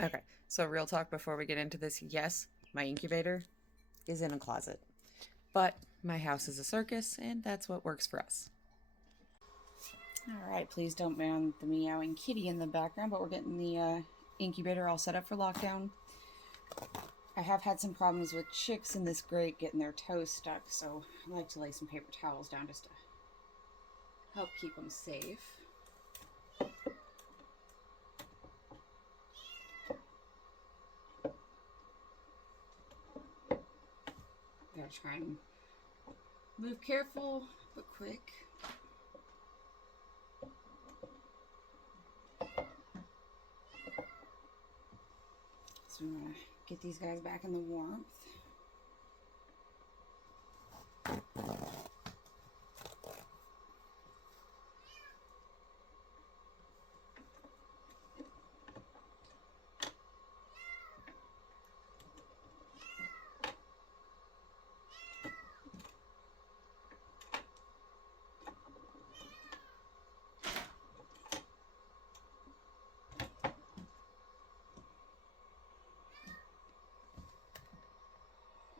Okay, so real talk before we get into this. Yes, my incubator is in a closet, but my house is a circus, and that's what works for us. All right, please don't mind the meowing kitty in the background, but we're getting the incubator all set up for lockdown. I have had some problems with chicks in this grate getting their toes stuck, so I like to lay some paper towels down just to help keep them safe. Gotta try and move careful, but quick. So I'm gonna get these guys back in the warmth.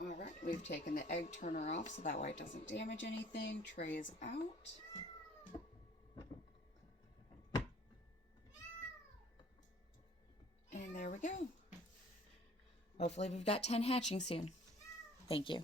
Alright, we've taken the egg turner off so that way it doesn't damage anything. Tray is out. And there we go. Hopefully we've got 10 hatching soon. Thank you.